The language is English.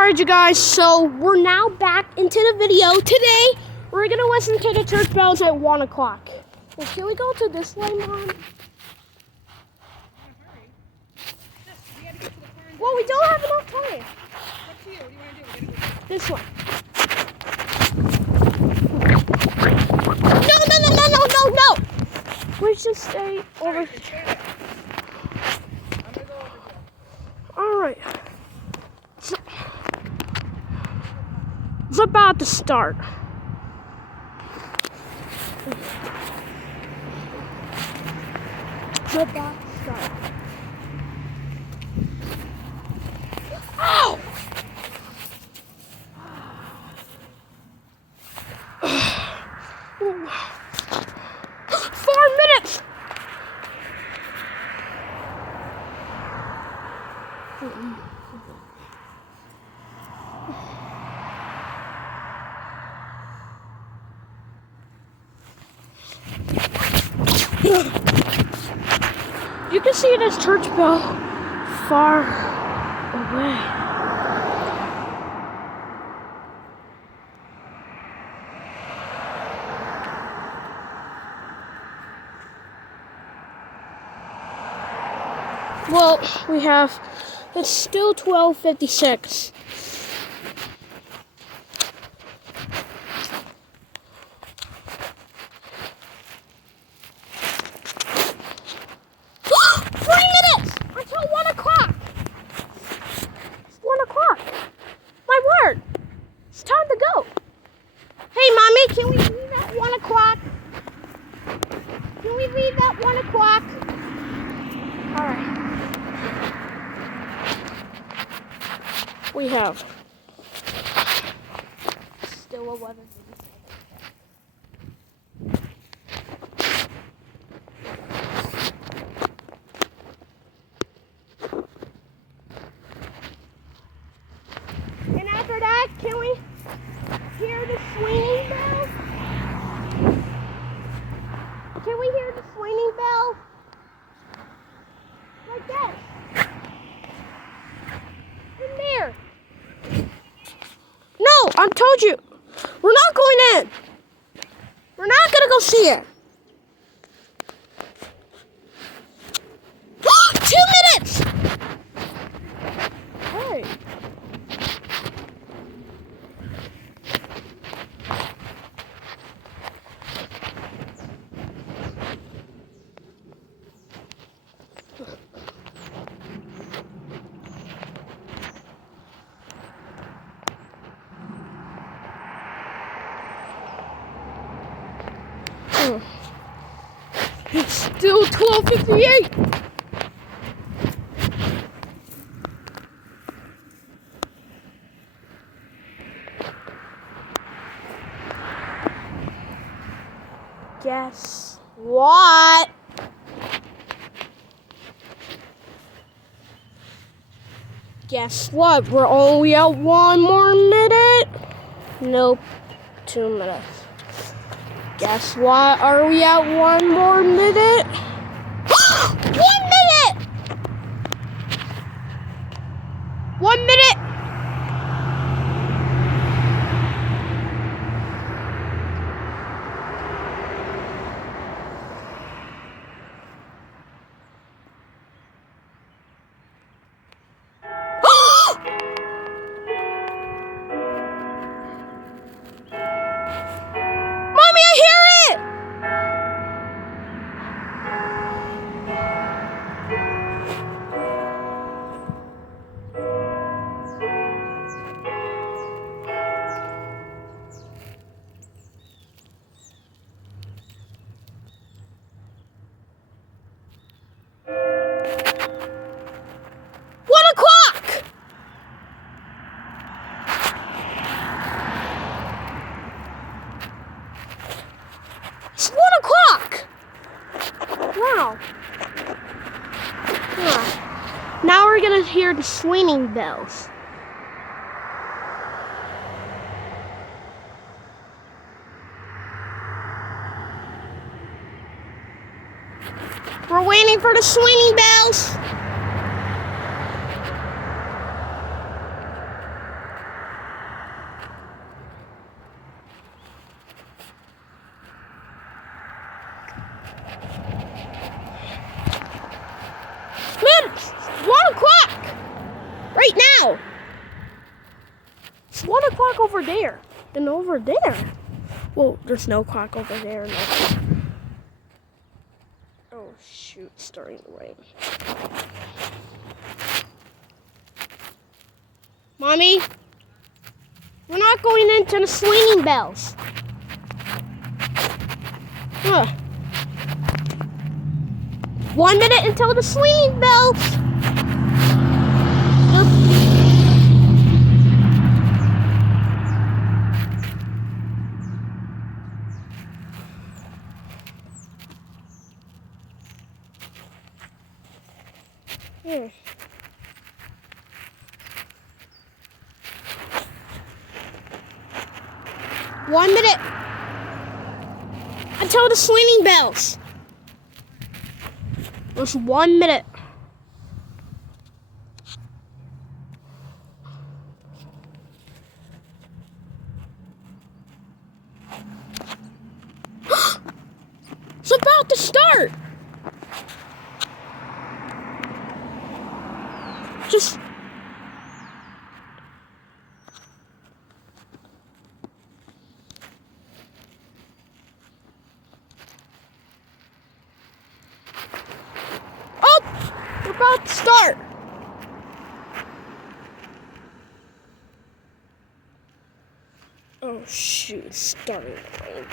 Alright, you guys, so we're now back into the video. Today, we're going to listen to the church bells at 1 o'clock. Well, can we go to this way, Mom? Well, we don't have enough time. Up to you. What do you want to do? We gotta go. This way. No. We should stay over here. I'm gonna go over here. Alright. It's about to start. It's about to start. Ow! 4 minutes! You can see this church bell far away. Well, it's still 12:56. Until 1 o'clock. It's 1 o'clock. My word. It's time to go. Hey, Mommy, can we leave at 1 o'clock? Can we leave at 1 o'clock? All right. We have still 11:57. And after that, can we hear the swinging bell? Can we hear the swinging bell? Like this. In there. No, I told you. We're not going in. We're not going to go see it. 2 minutes! Hey. It's still 12:58. Guess what? Guess what? We're only at 1 more minute. Nope, 2 minutes. Guess what? Are we at 1 more minute? 1 minute! 1 minute! It's 1 o'clock. Wow. Yeah. Now we're gonna hear the swinging bells. We're waiting for the swinging bells. Right now. It's 1 o'clock over there. And over there. Well, there's no clock over there. No. Oh, shoot. It's starting to rain. Mommy, we're not going into the swinging bells. Huh. 1 minute until the swinging bells. Here. One minute until the swinging bells. There's 1 minute. It's about to start. Just we're about to start. Oh shoot, it's starting to rain.